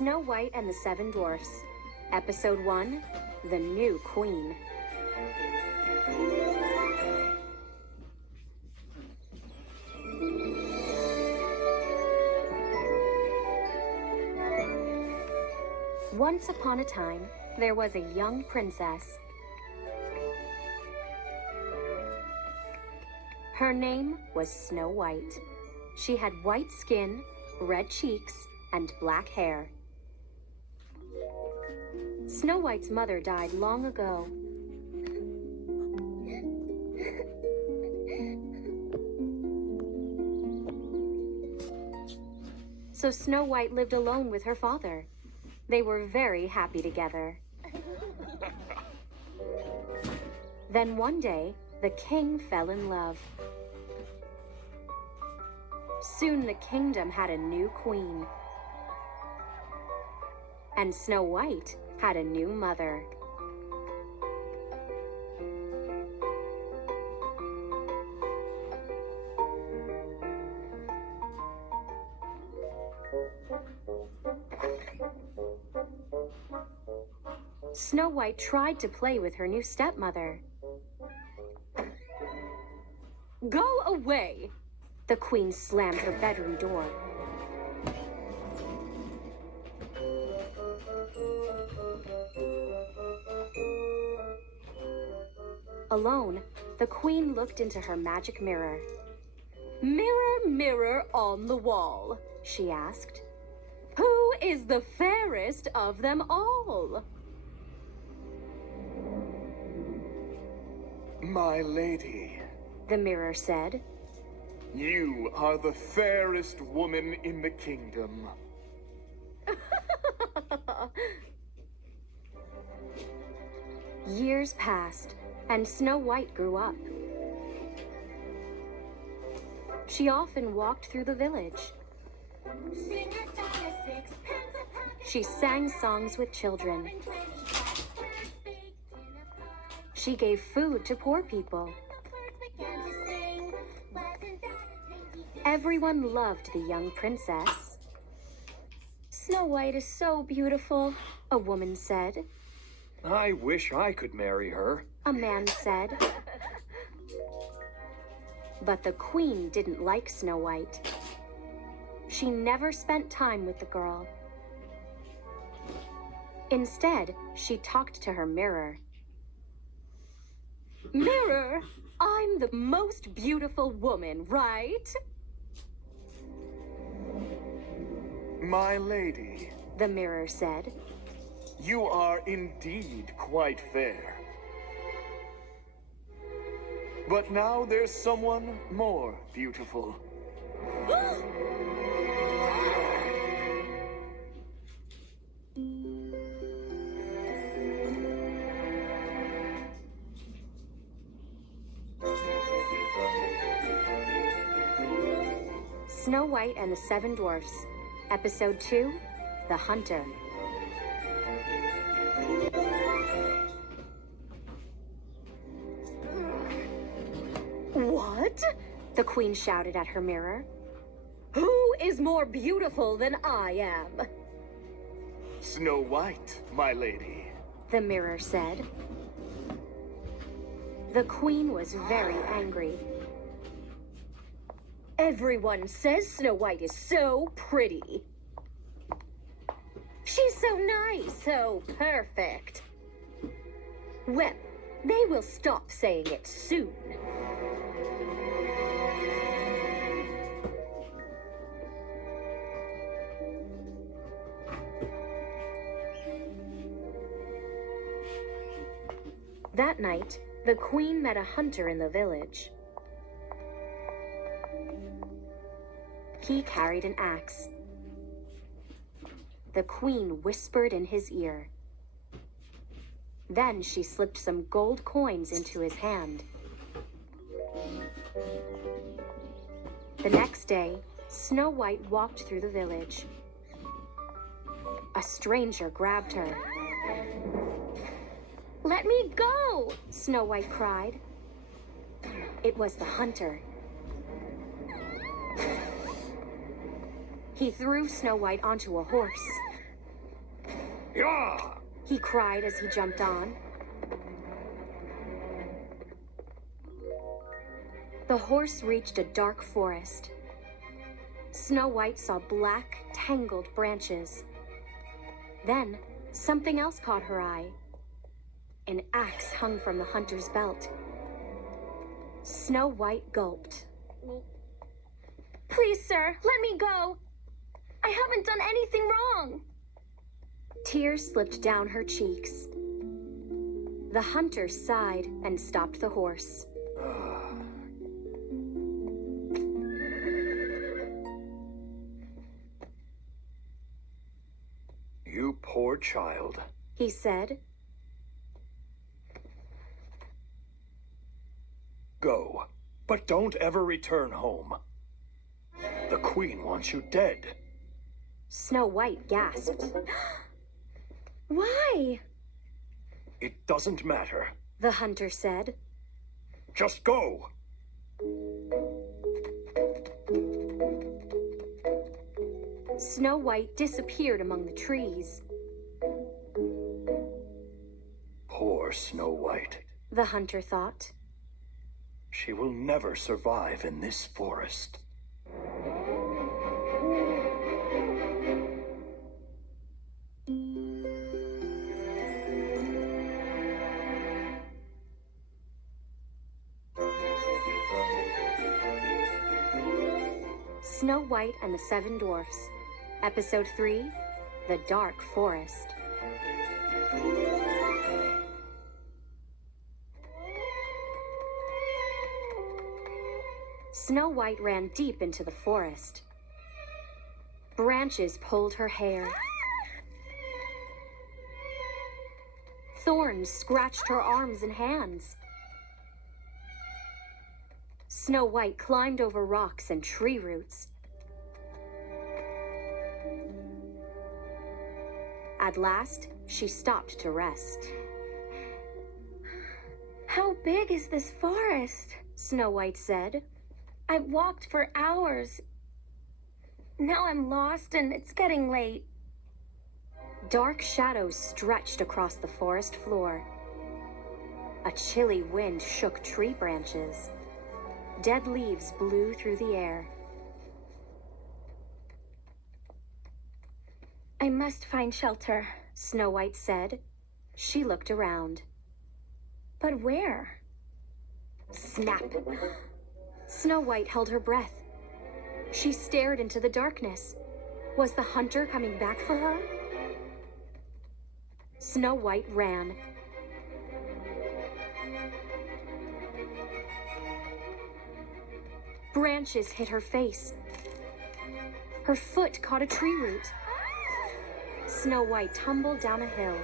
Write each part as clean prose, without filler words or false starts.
Snow White and the Seven Dwarfs, Episode 1, The New Queen. Once upon a time, there was a young princess. Her name was Snow White. She had white skin, red cheeks, and black hair. Snow White's mother died long ago. So Snow White lived alone with her father. They were very happy together. Then one day, the king fell in love. Soon the kingdom had a new queen. And Snow White had a new mother. Snow White tried to play with her new stepmother. "Go away!" The queen slammed her bedroom door. Alone, the queen looked into her magic mirror. "Mirror, mirror on the wall," she asked, "who is the fairest of them all?" My lady, the mirror said. You are the fairest woman in the kingdom. Years passed, and Snow White grew up. She often walked through the village. She sang songs with children. She gave food to poor people. Everyone loved the young princess. "Snow White is so beautiful," a woman said. I wish I could marry her, a man said. But the queen didn't like Snow White. She never spent time with the girl. Instead, she talked to her mirror. "Mirror, I'm the most beautiful woman, right?" My lady, the mirror said. You are indeed quite fair. But now there's someone more beautiful. Snow White and the Seven Dwarfs, Episode 2, The Hunter. "What?" the queen shouted at her mirror. "Who is more beautiful than I am?" Snow White, my lady, the mirror said. The queen was very angry. "Everyone says Snow White is so pretty. She's so nice, so perfect. Well, they will stop saying it soon." That night, the queen met a hunter in the village. He carried an axe. The queen whispered in his ear. Then she slipped some gold coins into his hand. The next day, Snow White walked through the village. A stranger grabbed her. "Let me go!" Snow White cried. It was the hunter. He threw Snow White onto a horse. Yeah! he cried as he jumped on. The horse reached a dark forest. Snow White saw black, tangled branches. Then, something else caught her eye. An axe hung from the hunter's belt. Snow White gulped. Please, sir, let me go. I haven't done anything wrong. Tears slipped down her cheeks. The hunter sighed and stopped the horse. You poor child. He said. Go, but don't ever return home. The Queen wants you dead. Snow White gasped. Why? It doesn't matter. The hunter said. Just go! Snow White disappeared among the trees. Poor Snow White. The hunter thought. She will never survive in this forest. Snow White and the Seven Dwarfs. Episode 3, The Dark Forest. Snow White ran deep into the forest. Branches pulled her hair. Thorns scratched her arms and hands. Snow White climbed over rocks and tree roots. At last, she stopped to rest. How big is this forest? Snow White said. I've walked for hours. Now I'm lost and it's getting late. Dark shadows stretched across the forest floor. A chilly wind shook tree branches. Dead leaves blew through the air. I must find shelter. Snow White said. She looked around. But where? Snap! Snow White held her breath. She stared into the darkness. Was the hunter coming back for her? Snow White ran. Branches hit her face. Her foot caught a tree root. Snow White tumbled down a hill.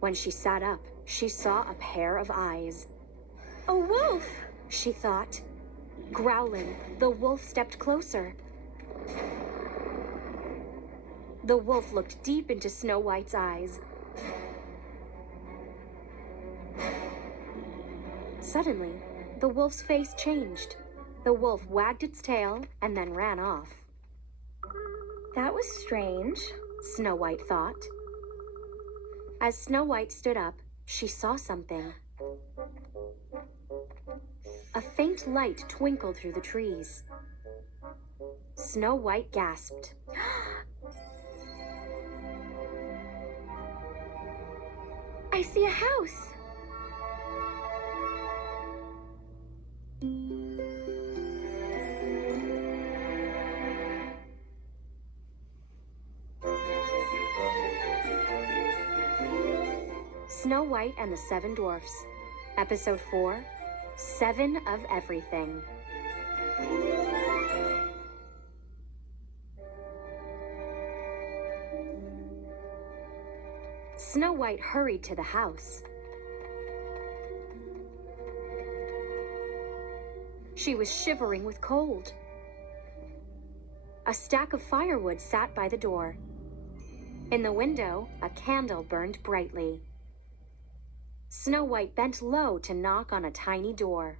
When she sat up, she saw a pair of eyes. A wolf! She thought. Growling, the wolf stepped closer. The wolf looked deep into Snow White's eyes. Suddenly, the wolf's face changed. The wolf wagged its tail and then ran off. That was strange, Snow White thought. As Snow White stood up, she saw something. A faint light twinkled through the trees. Snow White gasped. I see a house. Snow White and the Seven Dwarfs. Episode 4, 7 of Everything. Snow White hurried to the house. She was shivering with cold. A stack of firewood sat by the door. In the window, a candle burned brightly. Snow White bent low to knock on a tiny door.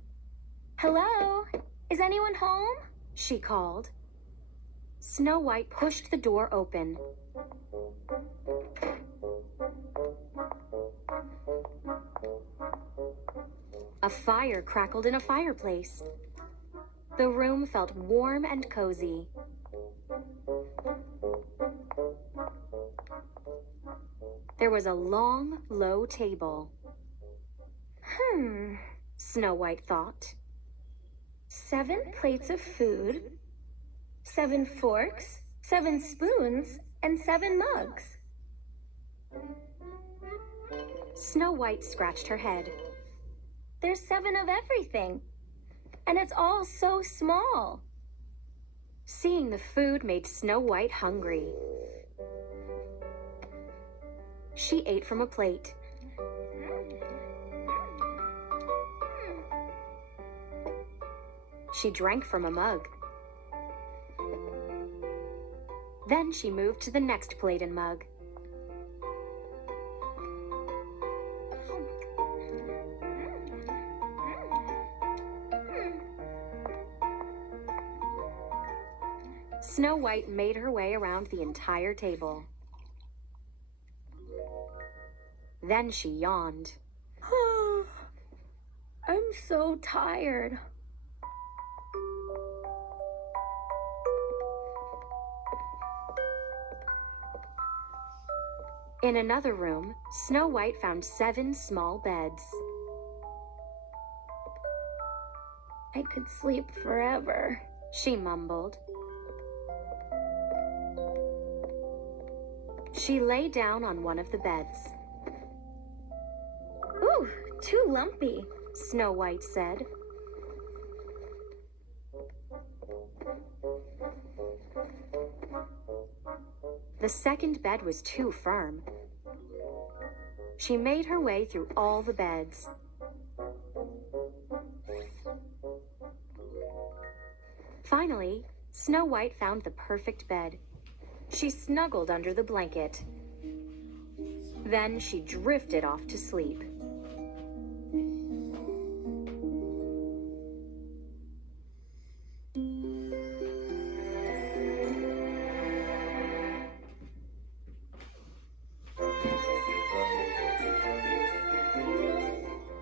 Hello? Is anyone home? She called. Snow White pushed the door open. A fire crackled in a fireplace. The room felt warm and cozy. There was a long, low table. Snow White thought. 7 plates of food, 7 forks, 7 spoons, and 7 mugs. Snow White scratched her head. There's 7 of everything, and it's all so small. Seeing the food made Snow White hungry. She ate from a plate. She drank from a mug. Then she moved to the next plate and mug. Snow White made her way around the entire table. Then she yawned. I'm so tired. In another room, Snow White found 7 small beds. I could sleep forever, she mumbled. She lay down on one of the beds. Ooh, too lumpy, Snow White said. The second bed was too firm. She made her way through all the beds. Finally, Snow White found the perfect bed. She snuggled under the blanket. Then she drifted off to sleep.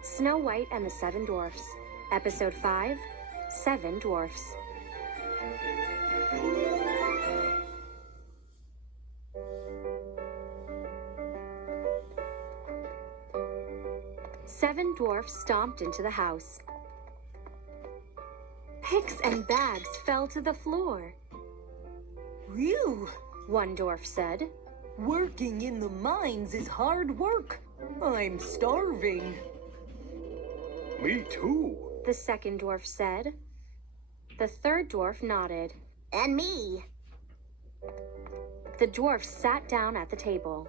Snow White and the 7 Dwarfs, Episode 5, 7 Dwarfs. Seven dwarfs stomped into the house. Picks and bags fell to the floor. Phew! One dwarf said. Working in the mines is hard work. I'm starving. Me too. The second dwarf said. The third dwarf nodded. And me. The dwarf sat down at the table.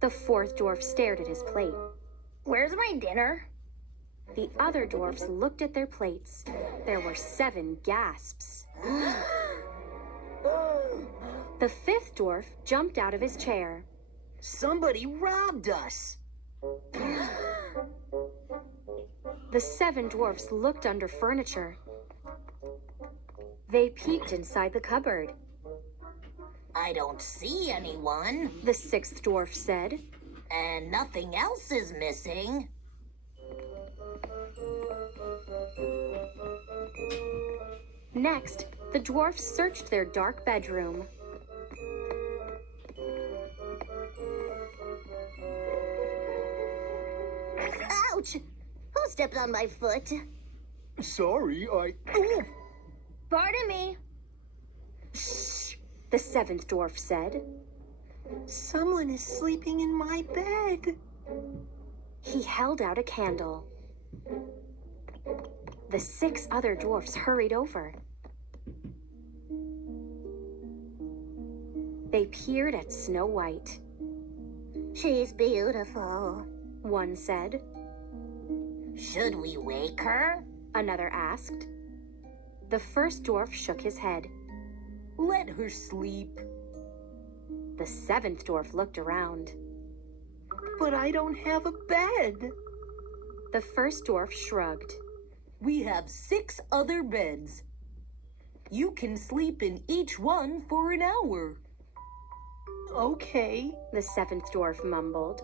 The fourth dwarf stared at his plate. Where's my dinner? The other dwarfs looked at their plates. There were 7 gasps. The fifth dwarf jumped out of his chair. Somebody robbed us. The 7 dwarfs looked under furniture. They peeked inside the cupboard. I don't see anyone. The sixth dwarf said. And nothing else is missing. Next, the dwarfs searched their dark bedroom. Ouch! Who stepped on my foot? Sorry, Pardon me. Shh, the 7th dwarf said. Someone is sleeping in my bed. He held out a candle. The 6 other dwarfs hurried over. They peered at Snow White. She's beautiful, one said. Should we wake her? Another asked. The first dwarf shook his head. Let her sleep. The 7th dwarf looked around. But I don't have a bed. The first dwarf shrugged. We have 6 other beds. You can sleep in each one for an hour. Okay. The seventh dwarf mumbled.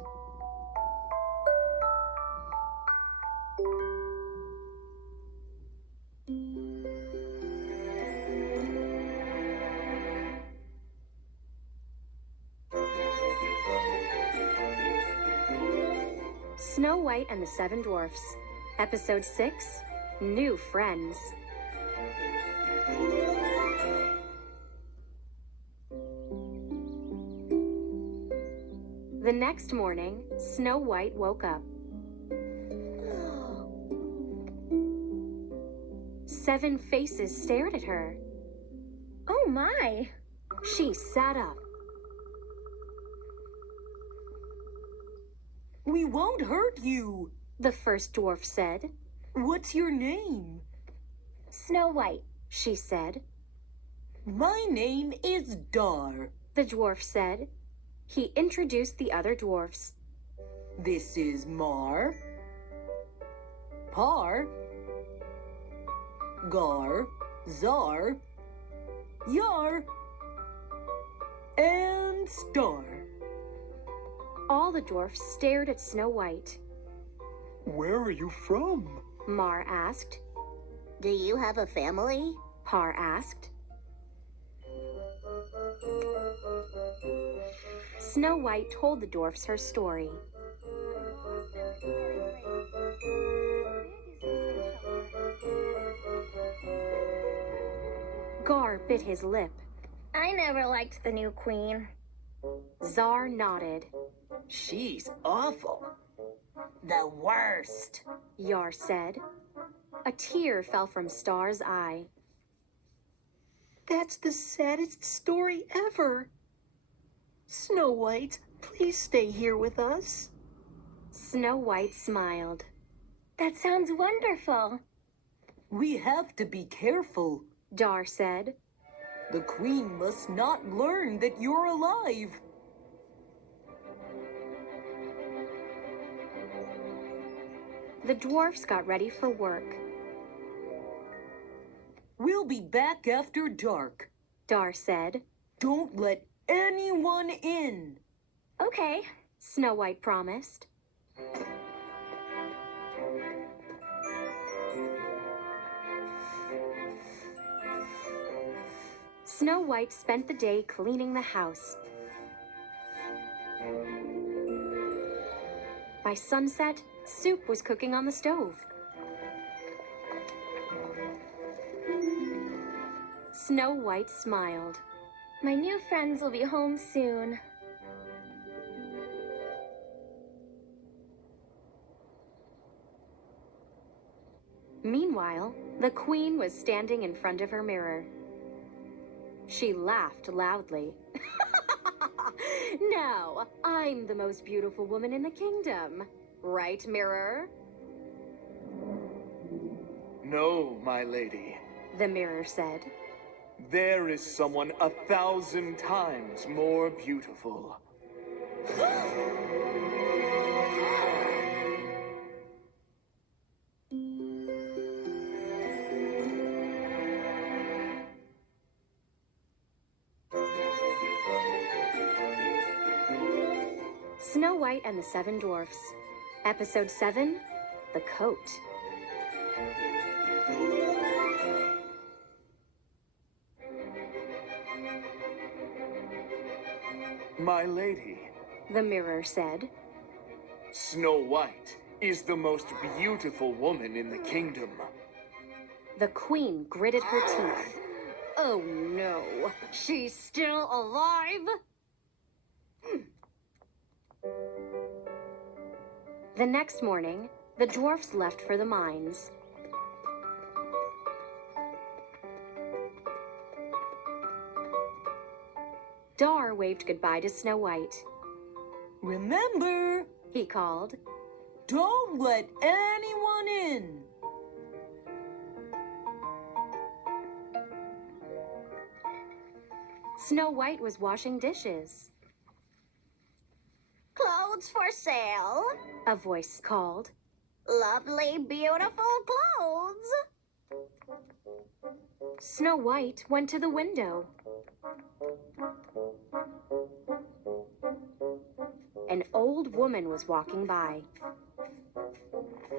Snow White and the Seven Dwarfs, Episode 6, New Friends. The next morning, Snow White woke up. 7 faces stared at her. Oh my! She sat up. We won't hurt you. The first dwarf said. What's your name? Snow White. She said. My name is Dar. The dwarf said. He introduced the other dwarfs. This is Mar, Par, Gar, Zar, Yar, and Star. All the dwarfs stared at Snow White. Where are you from? Mar asked. Do you have a family? Par asked. Snow White told the dwarfs her story. Gar bit his lip. I never liked the new queen. Zar nodded. She's awful. The worst. Yar said. A tear fell from Star's eye. That's the saddest story ever. Snow White, please stay here with us. Snow White smiled. That sounds wonderful. We have to be careful. Dar said. The queen must not learn that you're alive. The dwarfs got ready for work. We'll be back after dark. Dar said. Don't let anyone in. Okay. Snow White promised. Snow White spent the day cleaning the house. By sunset, soup was cooking on the stove. Snow White smiled. My new friends will be home soon. Meanwhile, the queen was standing in front of her mirror. She laughed loudly. Now, I'm the most beautiful woman in the kingdom. Right, mirror? No, my lady. The mirror said. There is someone 1,000 times more beautiful. Snow White and the Seven Dwarfs. Episode 7, The Coat. My lady, The mirror said. Snow White is the most beautiful woman in the kingdom. The queen gritted her teeth. Oh no, she's still alive? The next morning, the dwarfs left for the mines. Dar waved goodbye to Snow White. Remember, He called. don't let anyone in. Snow White was washing dishes. Clothes for sale. A voice called. Lovely, beautiful clothes. Snow White went to the window. An old woman was walking by.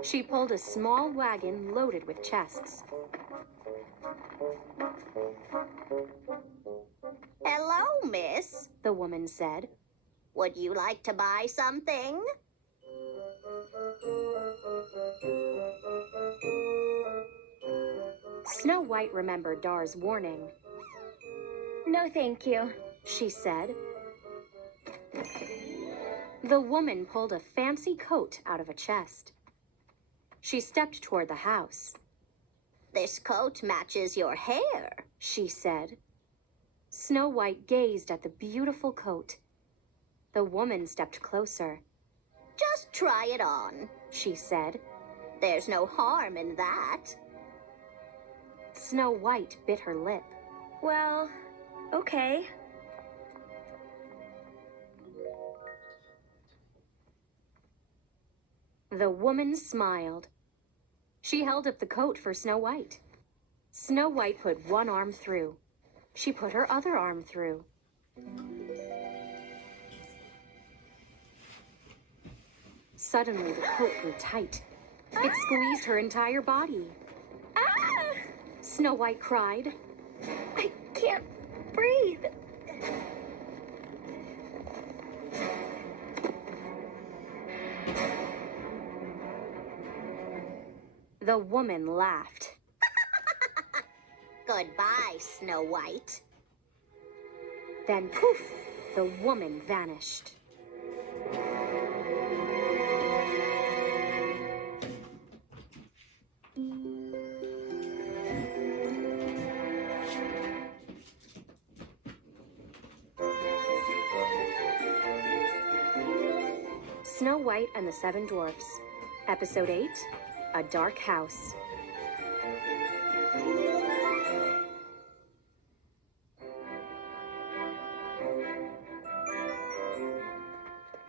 She pulled a small wagon loaded with chests. Hello, miss. The woman said. Would you like to buy something? Snow White remembered Dar's warning. No, thank you. She said. The woman pulled a fancy coat out of a chest. She stepped toward the house. This coat matches your hair. She said. Snow White gazed at the beautiful coat. The woman stepped closer. Just try it on. She said. There's no harm in that. Snow White bit her lip. Well, okay. The woman smiled. She held up the coat for Snow White. Snow White put one arm through. She put her other arm through. Suddenly, the coat grew tight. It squeezed her entire body. Ah! Snow White cried. I can't breathe. The woman laughed. Goodbye, Snow White. Then poof, the woman vanished. Snow White and the Seven Dwarfs. Episode 8, A Dark House.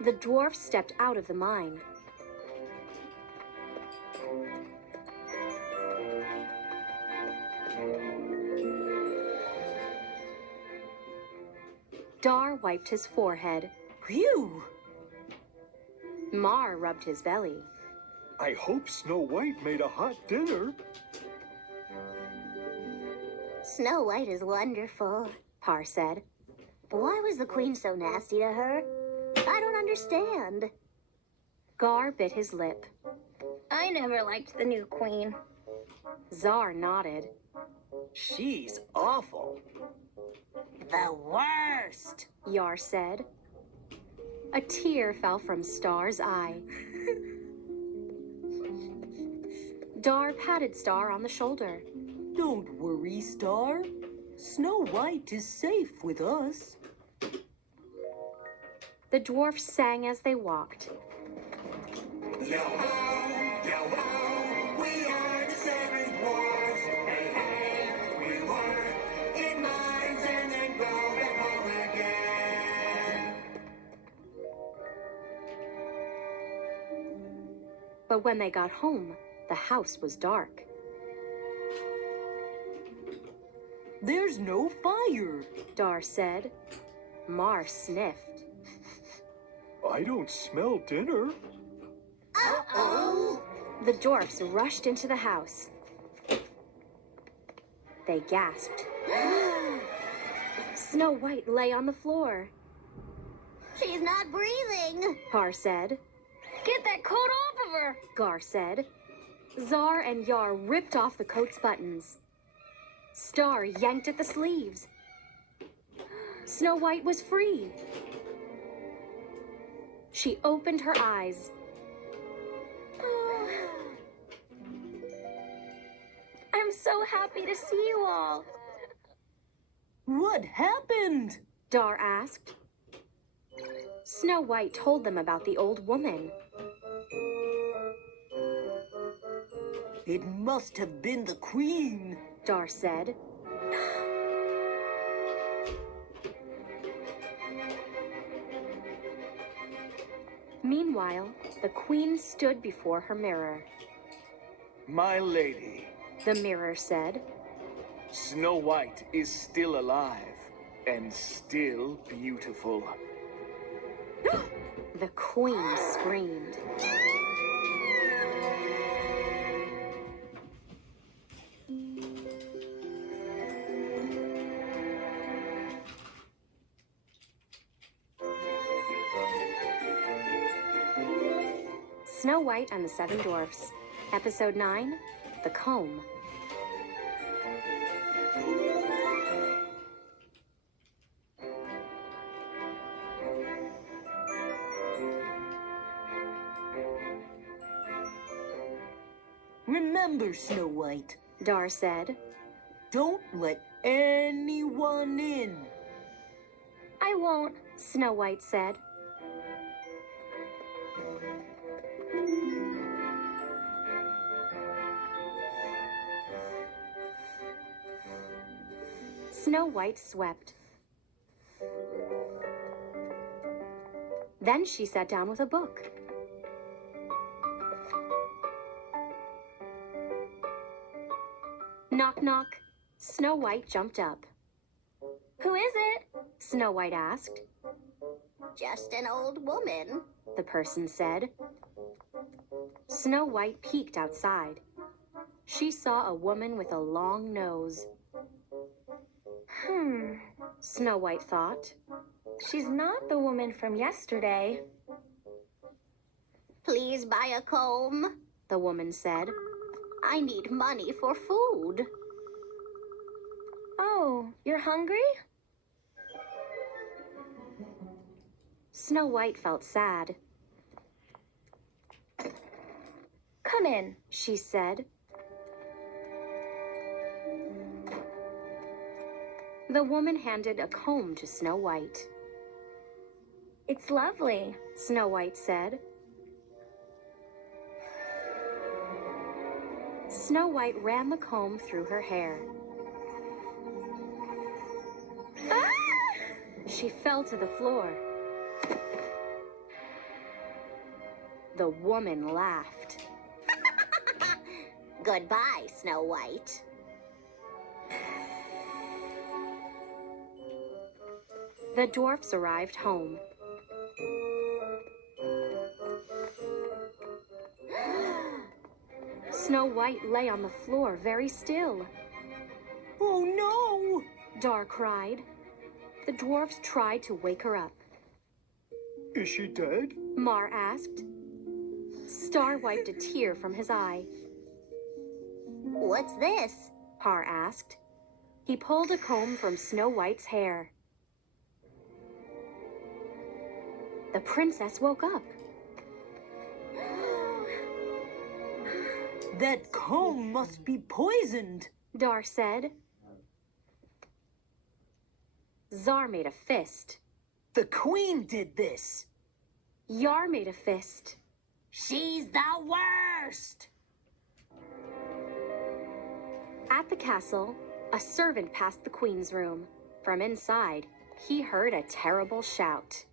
The dwarfs stepped out of the mine. Dar wiped his forehead. Phew! Mar rubbed his belly. I hope Snow White made a hot dinner. Snow White is wonderful. Par said. Why was the queen so nasty to her? I don't understand. Gar bit his lip. I never liked the new queen. Zar nodded. She's awful. The worst. Yar said. A tear fell from Star's eye. Dar patted Star on the shoulder. Don't worry, Star. Snow White is safe with us. The dwarfs sang as they walked. Yo ho, we are the seven dwarfs. Hey, hey, we work in mines and then go back home again. But when they got home, the house was dark. There's no fire. Dar said. Mar sniffed. I don't smell dinner. Uh-oh. The dwarfs rushed into the house. They gasped. Snow White lay on the floor. She's not breathing. Par said. Get that coat off of her! Gar said. Zar and Yar ripped off the coat's buttons. Star yanked at the sleeves. Snow White was free. She opened her eyes. I'm so happy to see you all. What happened? Dar asked. Snow White told them about the old woman. It must have been the queen. Dar said. Meanwhile, the queen stood before her mirror. My lady, The mirror said. Snow White is still alive and still beautiful. The queen screamed. Snow White and the Seven Dwarfs, Episode 9, The Comb. Remember, Snow White, Dar said. don't let anyone in. I won't. Snow White said. Snow White swept. Then she sat down with a book. Knock, knock. Snow White jumped up. Who is it? Snow White asked. Just an old woman. The person said. Snow White peeked outside. She saw a woman with a long nose. Snow White thought. She's not the woman from yesterday. Please buy a comb. The woman said. I need money for food. Oh, you're hungry? Snow White felt sad. Come in. She said. The woman handed a comb to Snow White. It's lovely. Snow White said. Snow White ran the comb through her hair. Ah! She fell to the floor. The woman laughed. Goodbye, Snow White. The dwarfs arrived home. Snow White lay on the floor very still. Oh no! Dar cried. The dwarfs tried to wake her up. Is she dead? Mar asked. Star wiped a tear from his eye. What's this? Par asked. He pulled a comb from Snow White's hair. The princess woke up. That comb must be poisoned. Dar said. Zar made a fist. The queen did this. Yar made a fist. She's the worst. At the castle, a servant passed the queen's room. From inside, he heard a terrible shout.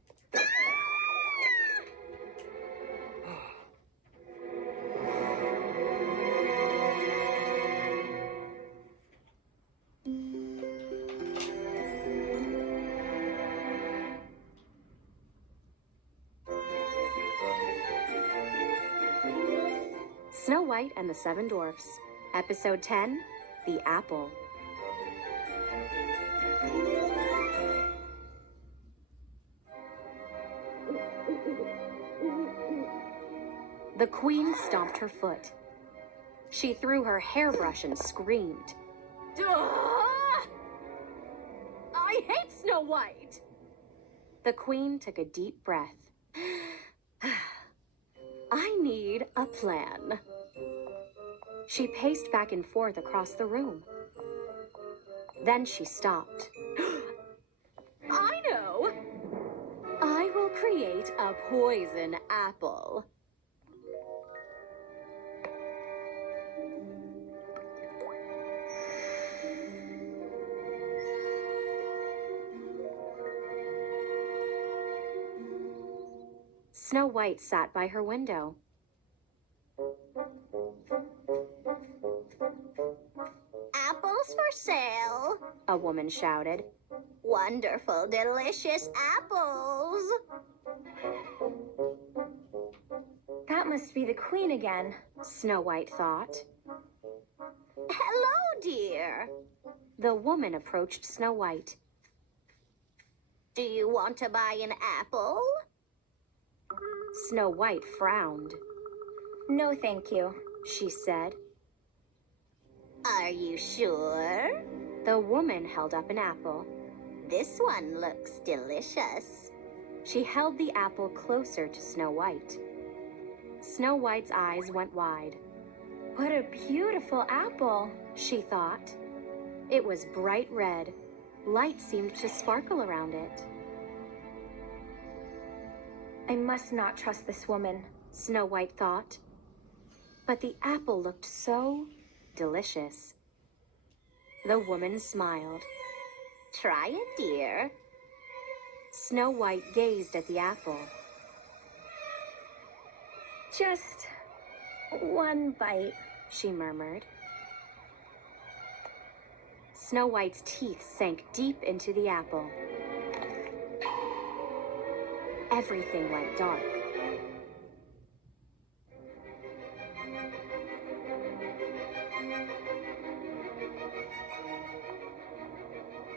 Snow White and the Seven Dwarfs, Episode 10, The Apple. The queen stomped her foot. She threw her hairbrush and screamed. I hate Snow White! The queen took a deep breath. I need a plan. She paced back and forth across the room. Then she stopped. I know! I will create a poison apple. Snow White sat by her window. Apple? apples for sale, a woman shouted. wonderful, delicious apples. That must be the queen again. Snow White thought. Hello, dear. The woman approached Snow White. Do you want to buy an apple? Snow White frowned. No, thank you. She said. Are you sure? The woman held up an apple. This one looks delicious. She held the apple closer to Snow White. Snow White's eyes went wide. What a beautiful apple, she thought. It was bright red. Light seemed to sparkle around it. I must not trust this woman, Snow White thought. But the apple looked so delicious. The woman smiled. Try it, dear. Snow White gazed at the apple. Just one bite, she murmured. Snow White's teeth sank deep into the apple. Everything went dark.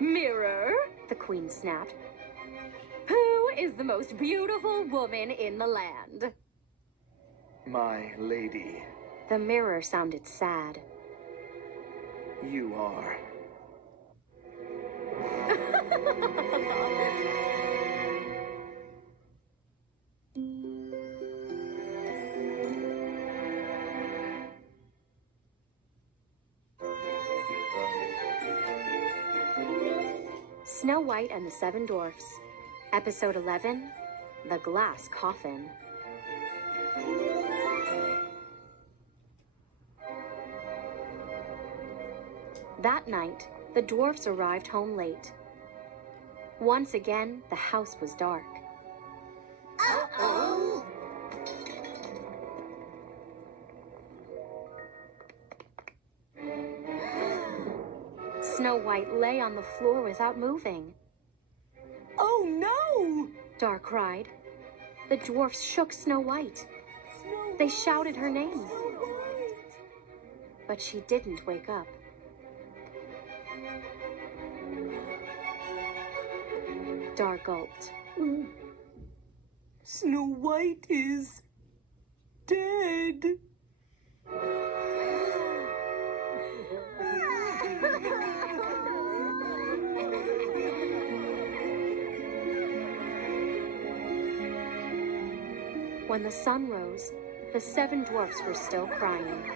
Mirror, the queen snapped. Who is the most beautiful woman in the land? My lady, The mirror sounded sad. you are. Snow White and the Seven Dwarfs. Episode 11, The Glass Coffin. That night, the dwarfs arrived home late. Once again, the house was dark. Uh-oh. Snow White lay on the floor without moving. Oh no! Dar cried. The dwarfs shook Snow White. They shouted her name. But she didn't wake up. Dar gulped. Snow White is dead. When the sun rose, the seven dwarfs were still crying.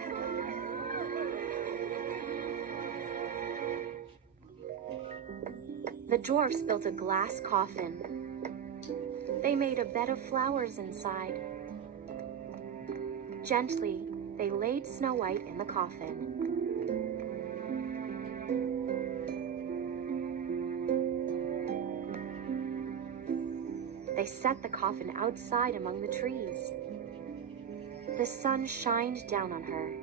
The dwarfs built a glass coffin. They made a bed of flowers inside. Gently, they laid Snow White in the coffin. They set the coffin outside among the trees. The sun shined down on her.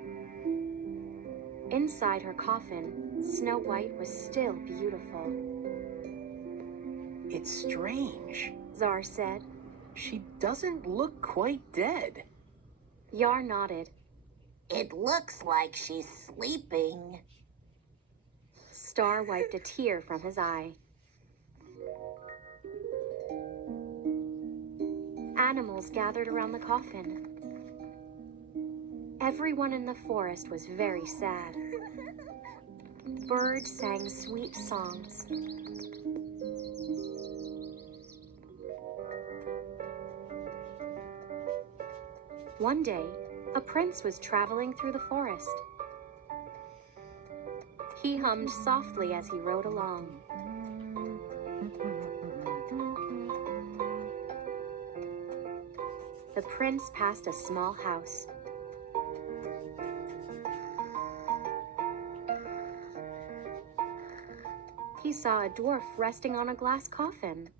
Inside her coffin, Snow White was still beautiful. It's strange. Zar said. She doesn't look quite dead. Yar nodded. It looks like she's sleeping. Star wiped a tear from his eye. Animals gathered around the coffin. Everyone in the forest was very sad. Birds sang sweet songs. One day, a prince was traveling through the forest. He hummed softly as he rode along. The prince passed a small house. He saw a dwarf resting on a glass coffin.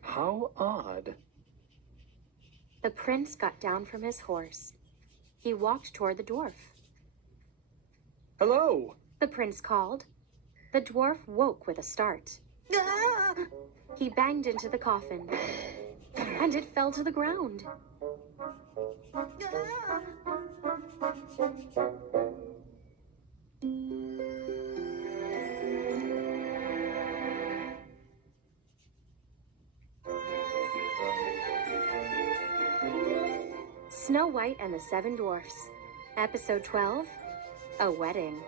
How odd. The prince got down from his horse. He walked toward the dwarf. Hello. the prince called. The dwarf woke with a start. Ah! He banged into the coffin, and it fell to the ground. Ah! Snow White and the Seven Dwarfs. Episode 12, A Wedding.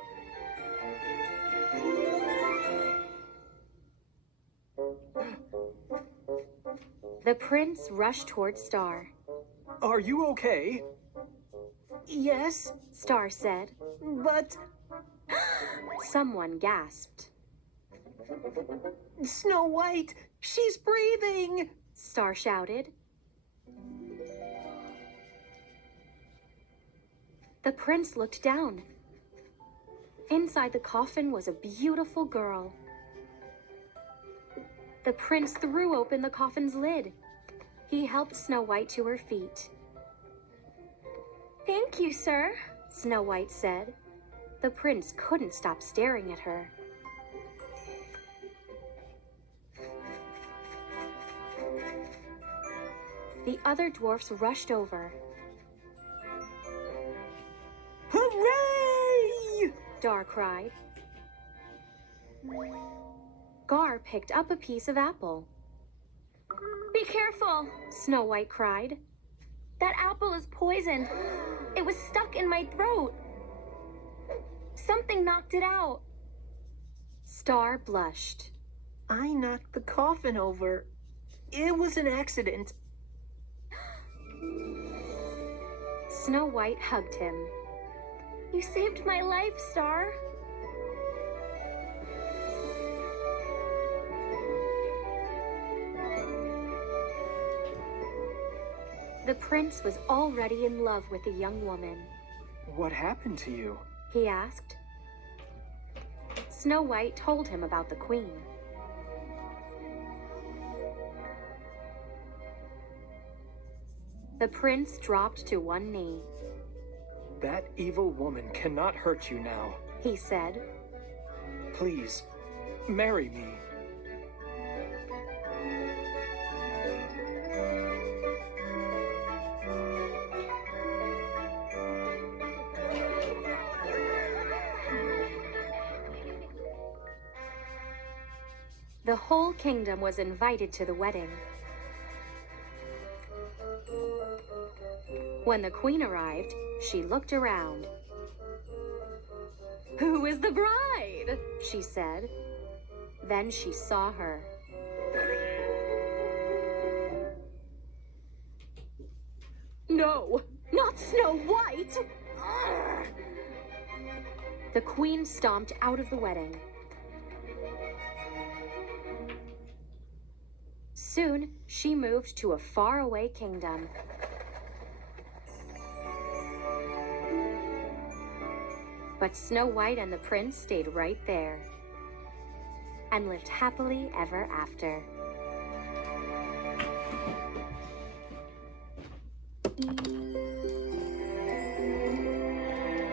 The prince rushed toward Star. Are you okay? Yes, Star said. but Someone gasped. Snow White, she's breathing! Star shouted. The prince looked down. Inside the coffin was a beautiful girl. The prince threw open the coffin's lid. He helped Snow White to her feet. Thank you, sir. Snow White said. The prince couldn't stop staring at her. The other dwarfs rushed over. Hooray! Dar cried. Gar picked up a piece of apple. Be careful. Snow White cried. That apple is poisoned. It was stuck in my throat. Something knocked it out. Star blushed. I knocked the coffin over. It was an accident. Snow White hugged him. You saved my life, Star. The prince was already in love with the young woman. What happened to you? He asked. Snow White told him about the queen. The prince dropped to one knee. That evil woman cannot hurt you now. He said. Please, marry me. The whole kingdom was invited to the wedding. When the queen arrived, she looked around. "Who is the bride?" she said. Then she saw her. "No, not Snow White!" The queen stomped out of the wedding. Soon, she moved to a faraway kingdom. But Snow White and the prince stayed right there and lived happily ever after.